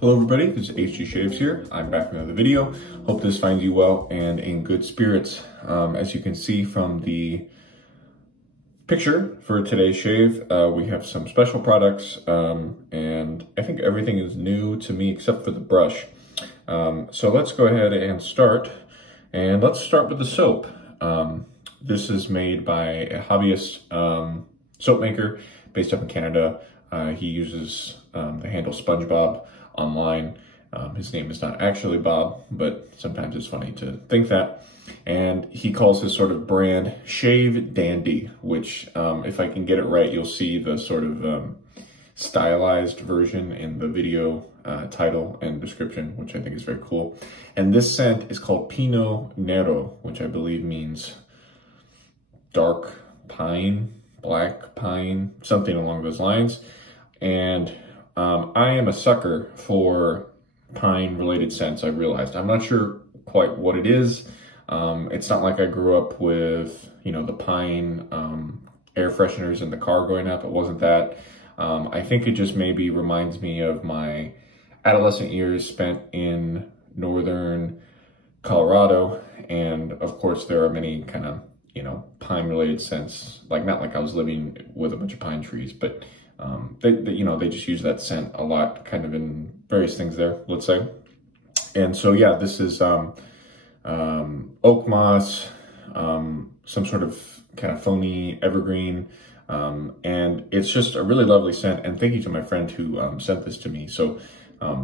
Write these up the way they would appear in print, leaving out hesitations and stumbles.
Hello everybody, this is 𝔻𝔸ℍ𝔻𝔻 here. I'm back with another video. Hope this finds you well and in good spirits. As you can see from the picture for today's shave, we have some special products, and I think everything is new to me except for the brush. So let's go ahead and start. And let's start with the soap. This is made by a hobbyist soap maker based up in Canada. He uses the handle SpongeBob online. His name is not actually Bob, but sometimes it's funny to think that. And he calls his sort of brand Shave Dandy, which if I can get it right, you'll see the sort of stylized version in the video title and description, which I think is very cool. And this scent is called Pino Nero, which I believe means dark pine, black pine, something along those lines. And I am a sucker for pine-related scents, I've realized. I'm not sure quite what it is. It's not like I grew up with, you know, the pine air fresheners in the car growing up. It wasn't that. I think it just maybe reminds me of my adolescent years spent in northern Colorado. And of course, there are many kind of, you know, pine-related scents. Like, not like I was living with a bunch of pine trees, but they just use that scent a lot, kind of in various things there, let's say. And so, yeah, this is oak moss, some sort of kind of foamy evergreen, and it's just a really lovely scent. And thank you to my friend who sent this to me. So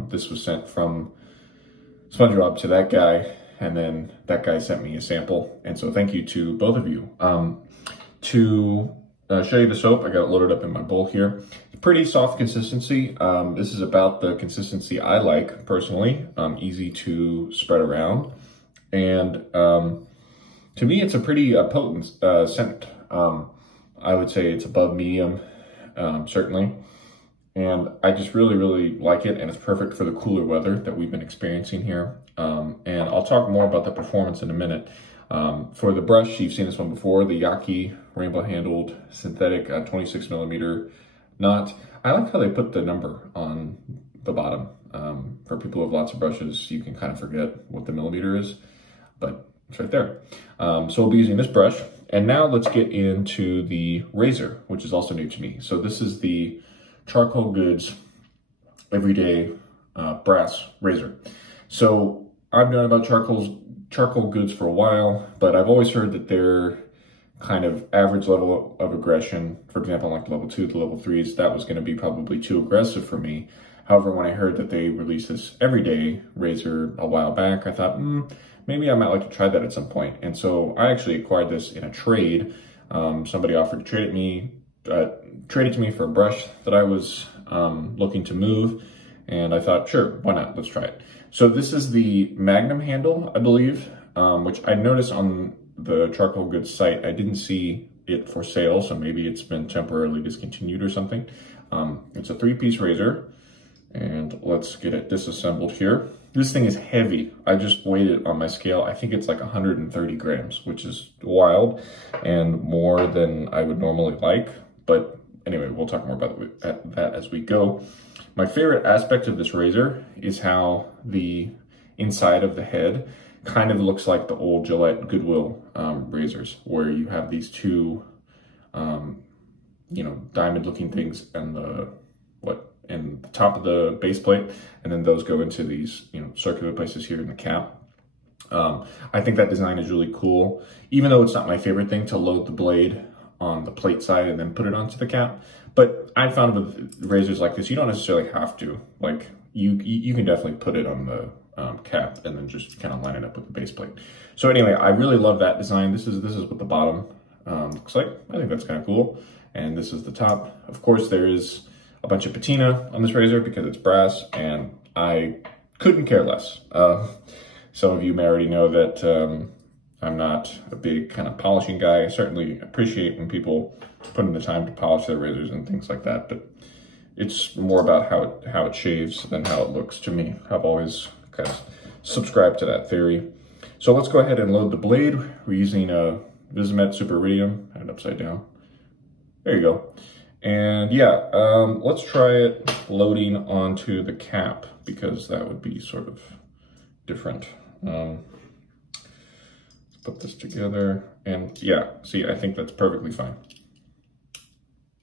this was sent from SpongeBob to that guy, and then that guy sent me a sample. And so thank you to both of you. To show you the soap, I got it loaded up in my bowl here. Pretty soft consistency. This is about the consistency I like personally. Easy to spread around, and to me, it's a pretty potent scent. I would say it's above medium, certainly, and I just really like it, and it's perfect for the cooler weather that we've been experiencing here. And I'll talk more about the performance in a minute. For the brush, you've seen this one before, the Yaqi rainbow-handled synthetic 26mm knot. I like how they put the number on the bottom. For people who have lots of brushes, you can kind of forget what the millimeter is, but it's right there. So we'll be using this brush. And now let's get into the razor, which is also new to me. So this is the Charcoal Goods Everyday Brass Razor. So I've known about charcoal goods for a while, but I've always heard that they're kind of average level of aggression. For example, like level 2 to level 3s, that was going to be probably too aggressive for me. However, when I heard that they released this everyday razor a while back, I thought, maybe I might like to try that at some point. And so I actually acquired this in a trade. Somebody offered to trade it to me for a brush that I was looking to move. And I thought, sure, why not? Let's try it. So this is the Magnum handle, I believe, which I noticed on the Charcoal Goods site. I didn't see it for sale, so maybe it's been temporarily discontinued or something. It's a 3-piece razor, and let's get it disassembled here. This thing is heavy. I just weighed it on my scale. I think it's like 130 grams, which is wild and more than I would normally like. But anyway, we'll talk more about that as we go. My favorite aspect of this razor is how the inside of the head kind of looks like the old Gillette Goodwill razors, where you have these two, diamond-looking things and the top of the base plate, and then those go into these, circular places here in the cap. I think that design is really cool, even though it's not my favorite thing to load the blade on the plate side and then put it onto the cap. But I found with razors like this, you don't necessarily have to. Like, you can definitely put it on the cap and then just kind of line it up with the base plate. So anyway, I really love that design. This is what the bottom looks like. I think that's kind of cool. And this is the top. Of course, there is a bunch of patina on this razor because it's brass, and I couldn't care less. Some of you may already know that I'm not a big kind of polishing guy. I certainly appreciate when people put in the time to polish their razors and things like that, but it's more about how it shaves than how it looks to me. I've always kind of subscribed to that theory. So let's go ahead and load the blade. We're using a Wizamet Super Iridium. Had it upside down. There you go. And yeah, let's try it loading onto the cap, because that would be sort of different. Put this together, and yeah, see, I think that's perfectly fine.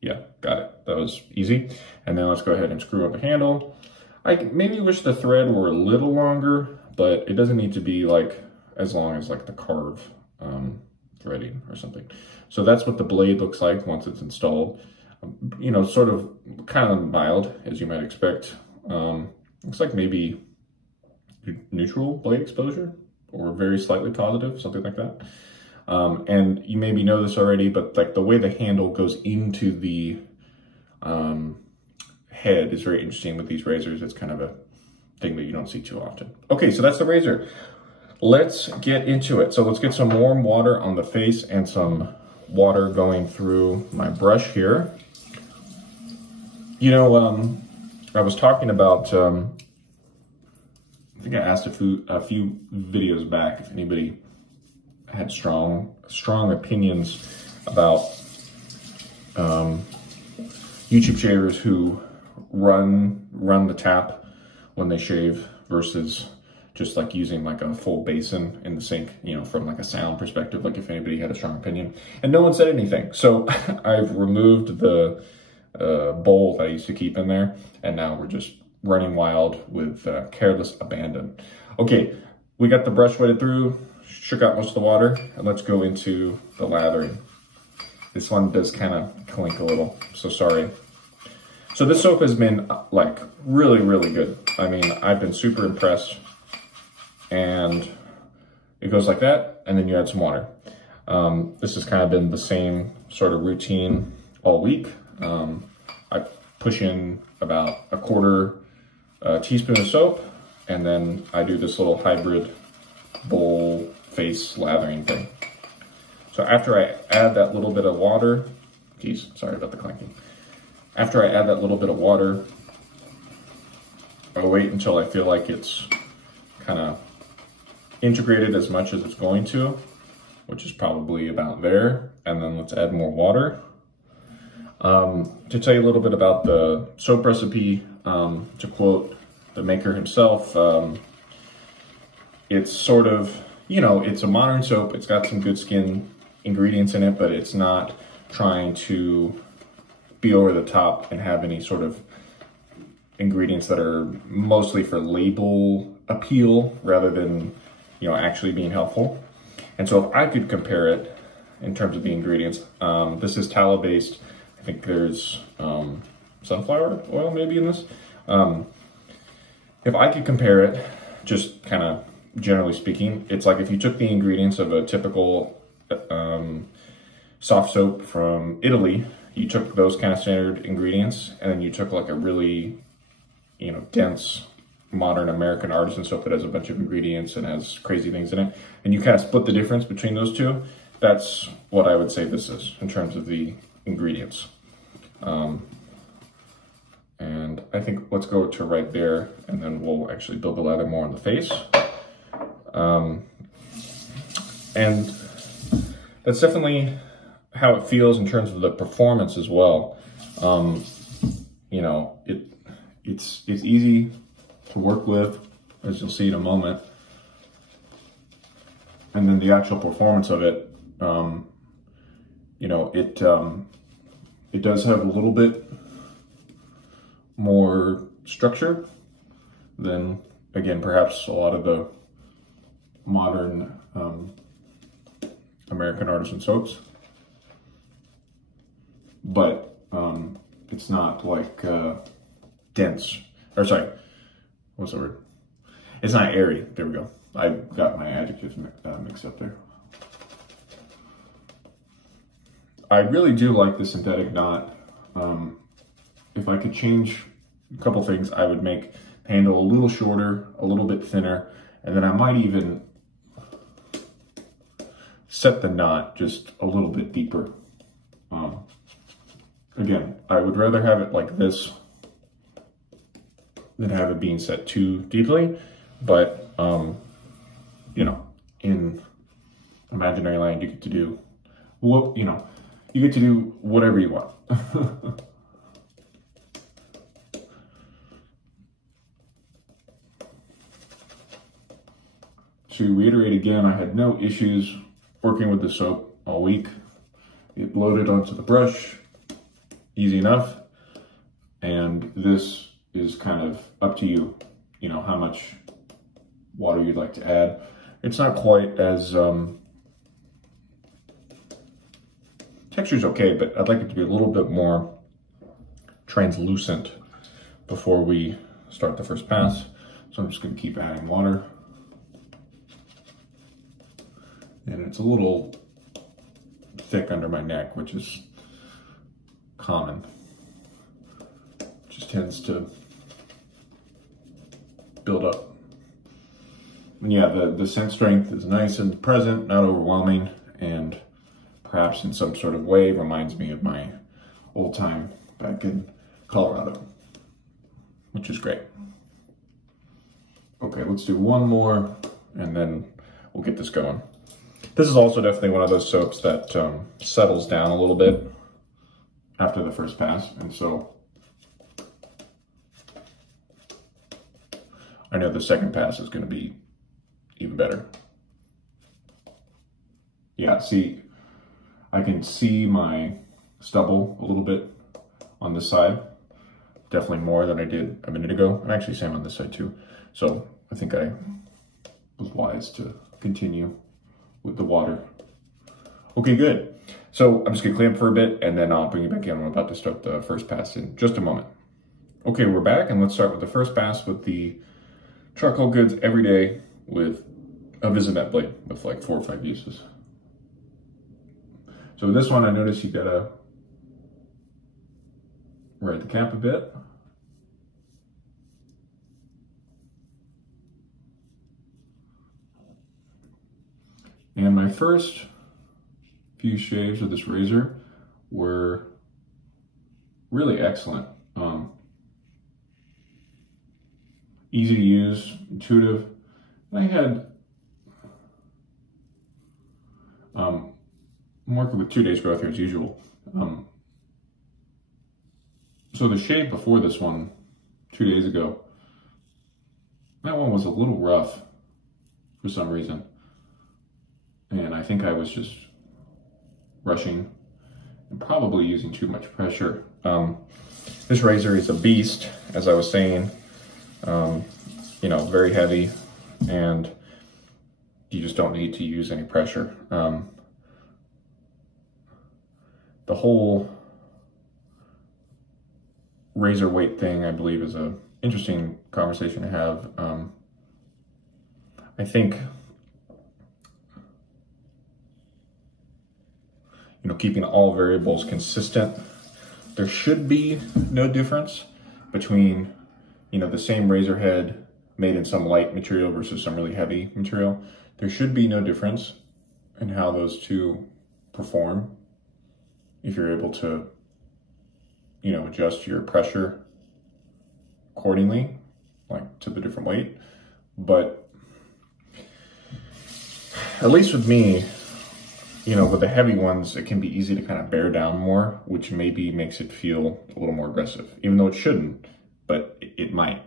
Yeah, got it. That was easy. And then let's go ahead and screw up the handle. I maybe wish the thread were a little longer, but it doesn't need to be like as long as like the carve threading or something. So that's what the blade looks like once it's installed. You know, sort of kind of mild, as you might expect. Looks like maybe neutral blade exposure, or very slightly positive, something like that. And you maybe know this already, but like the way the handle goes into the head is very interesting with these razors. It's kind of a thing that you don't see too often. Okay, so that's the razor. Let's get into it. So let's get some warm water on the face and some water going through my brush here. You know, I was talking about, I think I asked a few videos back if anybody had strong opinions about YouTube shavers who run the tap when they shave versus just like using like a full basin in the sink, you know, from like a sound perspective, like if anybody had a strong opinion. And no one said anything. So I've removed the bowl that I used to keep in there, and now we're just running wild with careless abandon. Okay, we got the brush wetted through, shook out most of the water, and let's go into the lathering. This one does kind of clink a little, so sorry. So this soap has been like really, really good. I mean, I've been super impressed. And it goes like that, and then you add some water. This has kind of been the same sort of routine all week. I push in about a quarter teaspoon of soap, and then I do this little hybrid bowl face lathering thing. So after I add that little bit of water, geez, sorry about the clanking. After I add that little bit of water, I wait until I feel like it's kind of integrated as much as it's going to, which is probably about there. And then let's add more water. To tell you a little bit about the soap recipe, to quote the maker himself, it's sort of, you know, it's a modern soap. It's got some good skin ingredients in it, but it's not trying to be over the top and have any sort of ingredients that are mostly for label appeal rather than, you know, actually being helpful. And so if I could compare it in terms of the ingredients, this is tallow based. I think there's sunflower oil maybe in this. If I could compare it, just kind of generally speaking, it's like if you took the ingredients of a typical soft soap from Italy, you took those kind of standard ingredients, and then you took like a really, you know, dense modern American artisan soap that has a bunch of ingredients and has crazy things in it, and you kind of split the difference between those two. That's what I would say this is in terms of the ingredients. And I think let's go to right there, and then we'll actually build the lather more on the face. And that's definitely how it feels in terms of the performance as well. You know, it's easy to work with, as you'll see in a moment. And then the actual performance of it, you know, it does have a little bit more structure than, again, perhaps a lot of the modern American artisan soaps. But it's not like dense, or sorry, what's the word? It's not airy. There we go. I got my adjectives mixed up there. I really do like the synthetic knot. If I could change a couple things, I would make the handle a little shorter, a little bit thinner, and then I might even set the knot just a little bit deeper. Again, I would rather have it like this than have it being set too deeply, but you know, in imaginary land, you get to do, you know, You get to do whatever you want. To reiterate again, I had no issues working with the soap all week. It loaded onto the brush, easy enough. And this is kind of up to you, you know, how much water you'd like to add. It's not quite as, texture's okay, but I'd like it to be a little bit more translucent before we start the first pass. So I'm just gonna keep adding water. And it's a little thick under my neck, which is common. Just tends to build up. And yeah, the scent strength is nice and present, not overwhelming, and perhaps in some sort of way reminds me of my old time back in Colorado, which is great. Okay, let's do one more and then we'll get this going. This is also definitely one of those soaps that settles down a little bit after the first pass, and so I know the second pass is going to be even better. Yeah, see, I can see my stubble a little bit on this side, definitely more than I did a minute ago, and actually same on this side too. So I think I was wise to continue with the water. Okay, good. So I'm just gonna clean up for a bit and then I'll bring you back in. I'm about to start the first pass in just a moment. Okay, we're back and let's start with the first pass with the charcoal goods every day with a Wizamet blade with like 4 or 5 uses. So with this one, I noticed you gotta right the cap a bit. And my first few shaves with this razor were really excellent. Easy to use, intuitive. And I had, I'm working with 2 days growth here as usual. So the shave before this one, 2 days ago, that one was a little rough for some reason. And I think I was just rushing and probably using too much pressure. This razor is a beast, as I was saying. You know, very heavy, and you just don't need to use any pressure. The whole razor weight thing, I believe, is an interesting conversation to have. I think, you know, keeping all variables consistent, there should be no difference between, you know, the same razor head made in some light material versus some really heavy material. There should be no difference in how those two perform if you're able to, you know, adjust your pressure accordingly, like to the different weight. But at least with me, you know, with the heavy ones, it can be easy to kind of bear down more, which maybe makes it feel a little more aggressive, even though it shouldn't, but it might.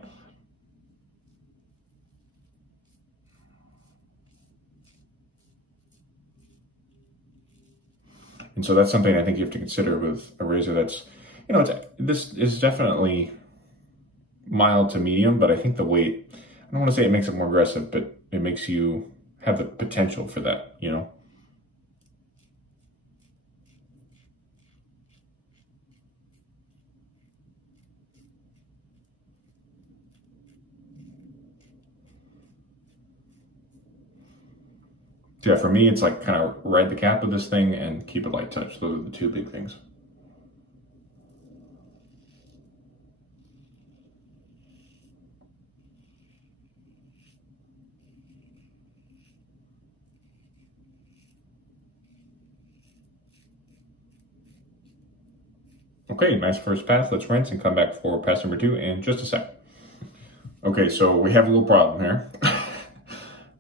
And so that's something I think you have to consider with a razor that's, you know, this is definitely mild to medium, but I think the weight, I don't want to say it makes it more aggressive, but it makes you have the potential for that, you know? Yeah, for me, it's like kind of ride the cap of this thing and keep it light touch. Those are the two big things. Okay, nice first pass. Let's rinse and come back for pass number 2 in just a sec. Okay, so we have a little problem here.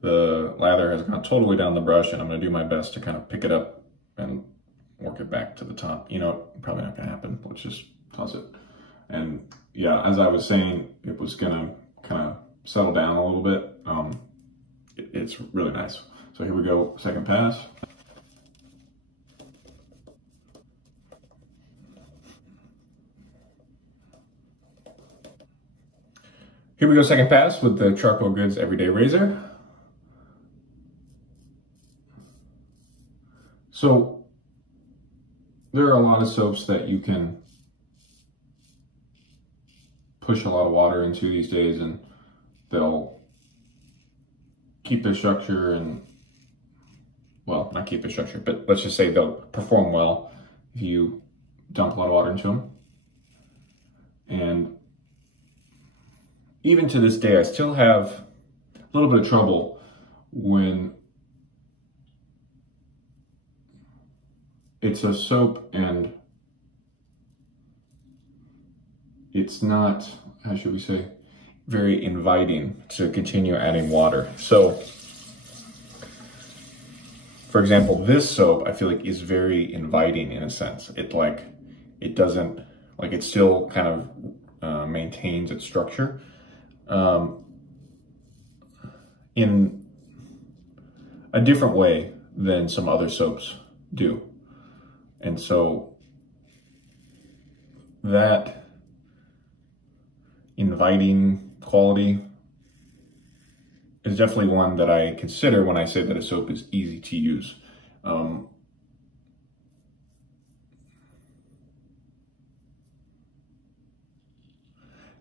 The lather has gone totally down the brush, and I'm going to do my best to kind of pick it up and work work it back to the top. You know, probably not gonna happen. Let's just toss it. And yeah, as I was saying, it was gonna kind of settle down a little bit. It's really nice. So here we go, second pass. Here we go, second pass with the Charcoal Goods Everyday Razor. So there are a lot of soaps that you can push a lot of water into these days, and they'll keep their structure and, well, not keep their structure, but let's just say they'll perform well if you dump a lot of water into them. And even to this day, I still have a little bit of trouble when it's a soap and it's not, how should we say, very inviting to continue adding water. So, for example, this soap I feel like is very inviting in a sense. It doesn't, like, it still kind of maintains its structure in a different way than some other soaps do. And so that inviting quality is definitely one that I consider when I say that a soap is easy to use.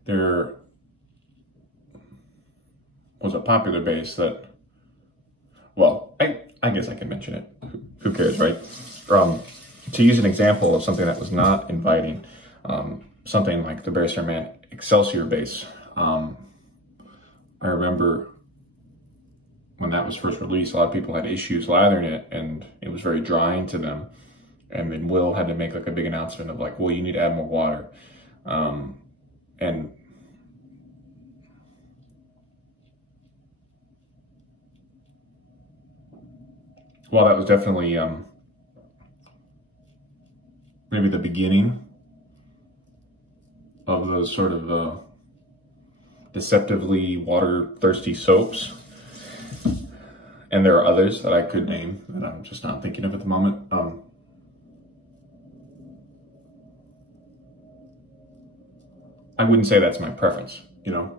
There was a popular base that, well, I guess I can mention it. Who cares, right? To use an example of something that was not inviting, something like the 𝕊𝔸𝔻𝔻𝔻𝕻 base. I remember when that was first released, a lot of people had issues lathering it, and it was very drying to them. And then Will had to make like a big announcement of like, well, you need to add more water. And while that was definitely maybe the beginning of those sort of deceptively water-thirsty soaps, and there are others that I could name that I'm just not thinking of at the moment. I wouldn't say that's my preference, you know?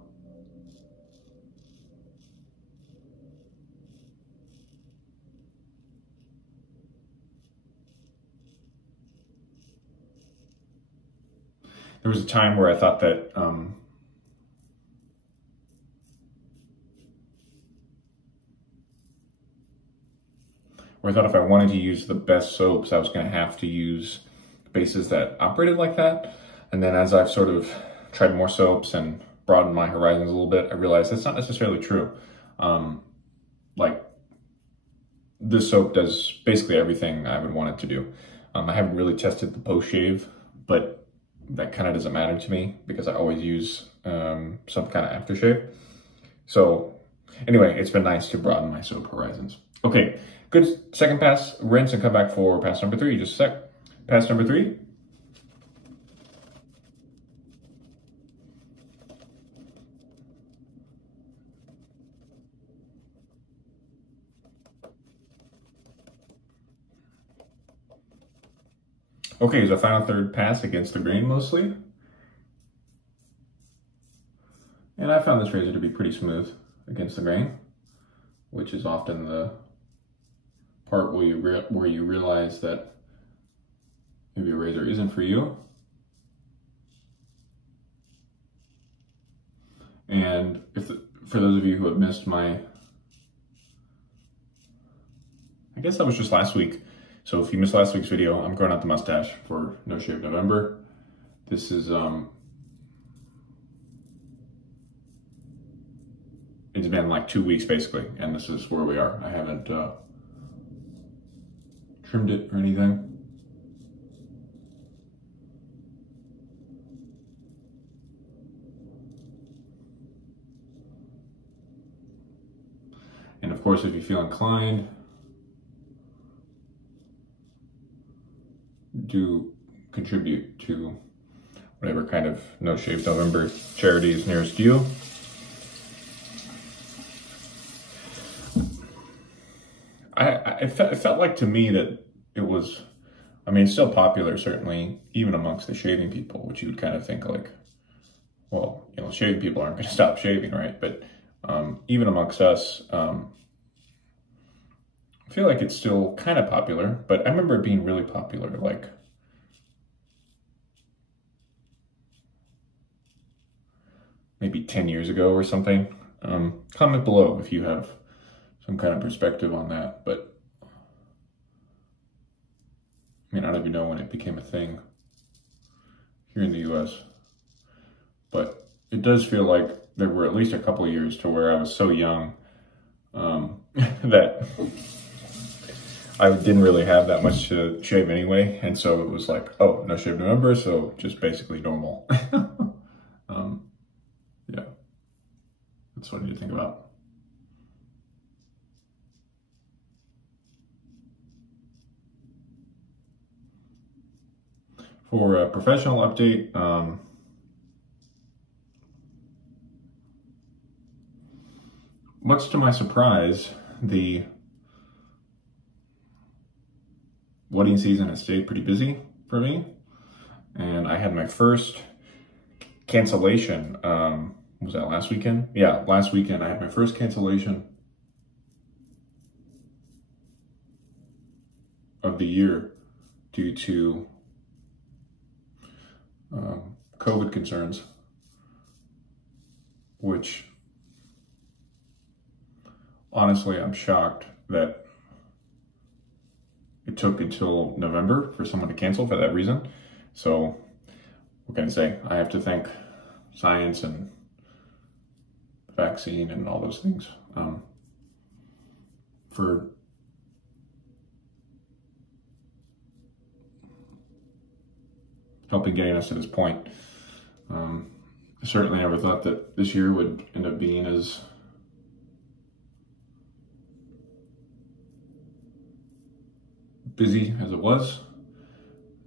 There was a time where I thought that if I wanted to use the best soaps, I was going to have to use bases that operated like that. And then as I've sort of tried more soaps and broadened my horizons a little bit, I realized that's not necessarily true. Like, this soap does basically everything I would want it to do. I haven't really tested the post-shave, but that kind of doesn't matter to me because I always use some kind of aftershave. So anyway, it's been nice to broaden my soap horizons. Okay, good second pass, rinse and come back for pass number 3, just a sec. Pass number 3. Okay, so final third pass against the grain mostly. And I found this razor to be pretty smooth against the grain, which is often the part where you realize that maybe a razor isn't for you. And for those of you who have missed my, I guess that was just last week. So if you missed last week's video, I'm growing out the mustache for No Shave November. This is, it's been like 2 weeks basically, and this is where we are. I haven't trimmed it or anything. And of course, if you feel inclined, do contribute to whatever kind of No Shave November charity is nearest you. It felt like to me that it was, I mean, it's still popular, certainly, even amongst the shaving people, which you would kind of think like, well, you know, shaving people aren't going to stop shaving, right? But even amongst us, I feel like it's still kind of popular, but I remember it being really popular, like maybe 10 years ago or something. Comment below if you have some kind of perspective on that, but I mean, I don't even know when it became a thing here in the US, but it does feel like there were at least a couple of years to where I was so young that I didn't really have that much to shave anyway, and so it was like, oh, no shave November, so just basically normal. Yeah, that's funny to think about. For a professional update, much to my surprise, the wedding season has stayed pretty busy for me, and I had my first cancellation. Was that last weekend? Yeah, last weekend I had my first cancellation of the year due to COVID concerns, which honestly, I'm shocked that it took until November for someone to cancel for that reason. So what can I say? I have to thank science and the vaccine and all those things for helping getting us to this point. I certainly never thought that this year would end up being as busy as it was.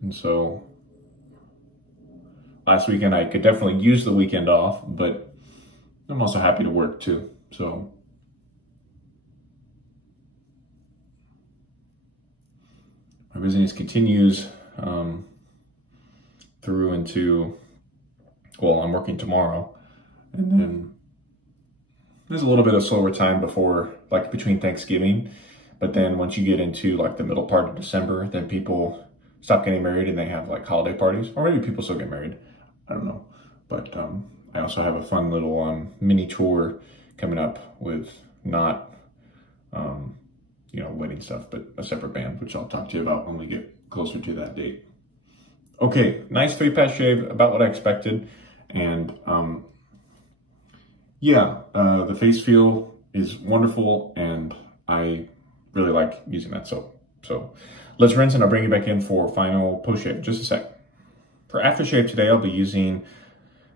And so last weekend I could definitely use the weekend off, but I'm also happy to work too. So my business continues through into, well, I'm working tomorrow, and then there's a little bit of slower time before, like between Thanksgiving, but then once you get into like the middle part of December, then people stop getting married and they have like holiday parties, or maybe people still get married, I don't know. But I also have a fun little mini tour coming up with not, you know, wedding stuff, but a separate band, which I'll talk to you about when we get closer to that date. Okay, nice 3-pass shave, about what I expected. And yeah, the face feel is wonderful, and I really like using that soap. So let's rinse, and I'll bring you back in for final post shave in just a sec. For aftershave today, I'll be using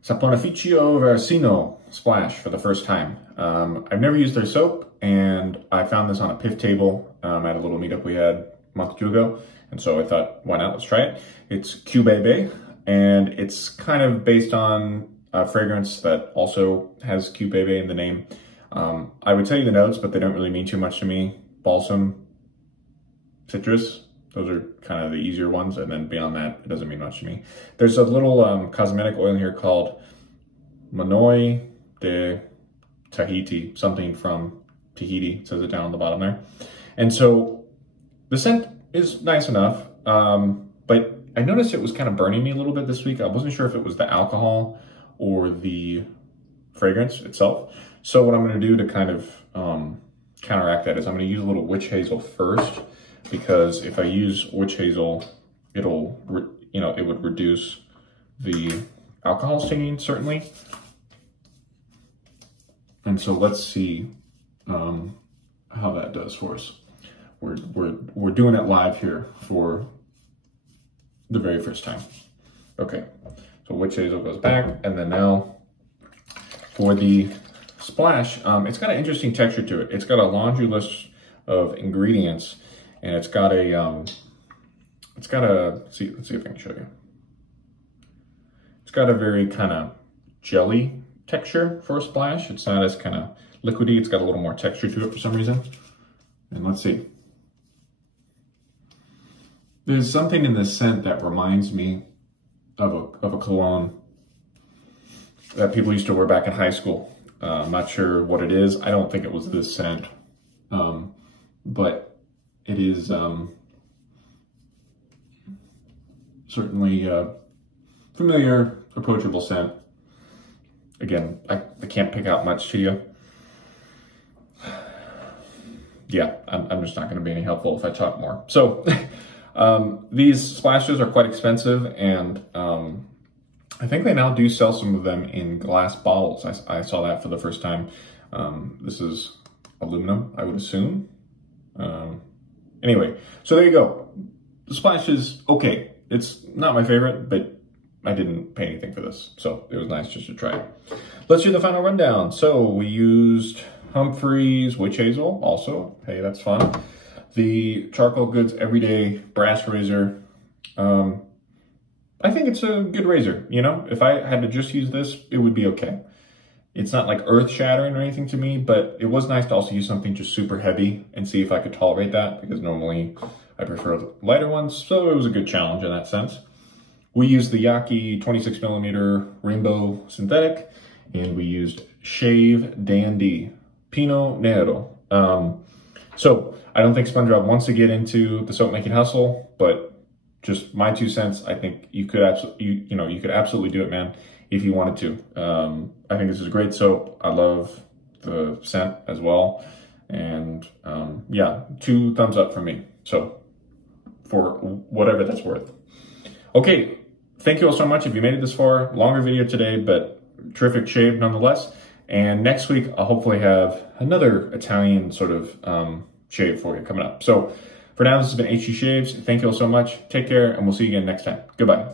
Saponificio Varesino Splash for the first time. I've never used their soap, and I found this on a PIF table at a little meetup we had a month or two ago. And so I thought, why not? Let's try it. It's Cubebe, and it's kind of based on a fragrance that also has Cubebe in the name. I would tell you the notes, but they don't really mean too much to me. Balsam, citrus, those are kind of the easier ones. And then beyond that, it doesn't mean much to me. There's a little cosmetic oil here called Manoi de Tahiti, something from Tahiti, it says it down on the bottom there. And so the scent is nice enough, but I noticed it was kind of burning me a little bit this week. I wasn't sure if it was the alcohol or the fragrance itself. So what I'm going to do to kind of counteract that is I'm going to use a little witch hazel first, because if I use witch hazel, it'll, you know, it would reduce the alcohol stinging, certainly. And so let's see how that does for us. We're doing it live here for the very first time. Okay, so witch hazel goes back, and then now for the splash, it's got an interesting texture to it. It's got a laundry list of ingredients, and it's got a it's got a, let's see if I can show you. It's got a very kind of jelly texture for a splash. It's not as kind of liquidy. It's got a little more texture to it for some reason. And let's see. There's something in this scent that reminds me of a cologne that people used to wear back in high school. I'm not sure what it is. I don't think it was this scent, but it is certainly a familiar, approachable scent. Again, I can't pick out much to you. Yeah, I'm just not going to be any helpful if I talk more. So these splashes are quite expensive, and I think they now do sell some of them in glass bottles. I saw that for the first time. This is aluminum, I would assume. Anyway, so there you go. The splash is okay. It's not my favorite, but I didn't pay anything for this, so it was nice just to try it. Let's do the final rundown. So we used Humphreys Witch Hazel also. Hey, that's fun. The Charcoal Goods Everyday Brass Razor. I think it's a good razor, you know? If I had to just use this, it would be okay. It's not like earth-shattering or anything to me, but it was nice to also use something just super heavy and see if I could tolerate that, because normally I prefer the lighter ones, so it was a good challenge in that sense. We used the Yaqi 26mm Rainbow Synthetic, and we used 𝔻𝔸ℕ𝔻𝕐 Pino Nero. So I don't think SpongeBob wants to get into the soap making hustle, but just my 2 cents. I think you could absolutely, you could absolutely do it, man, if you wanted to. I think this is a great soap. I love the scent as well, and yeah, 2 thumbs up for me. So for whatever that's worth. Okay, thank you all so much if you made it this far. Longer video today, but terrific shave nonetheless. And next week, I'll hopefully have another Italian sort of shave for you coming up. So for now, this has been 𝔻𝔸ℍ𝔻𝔻. Thank you all so much. Take care, and we'll see you again next time. Goodbye.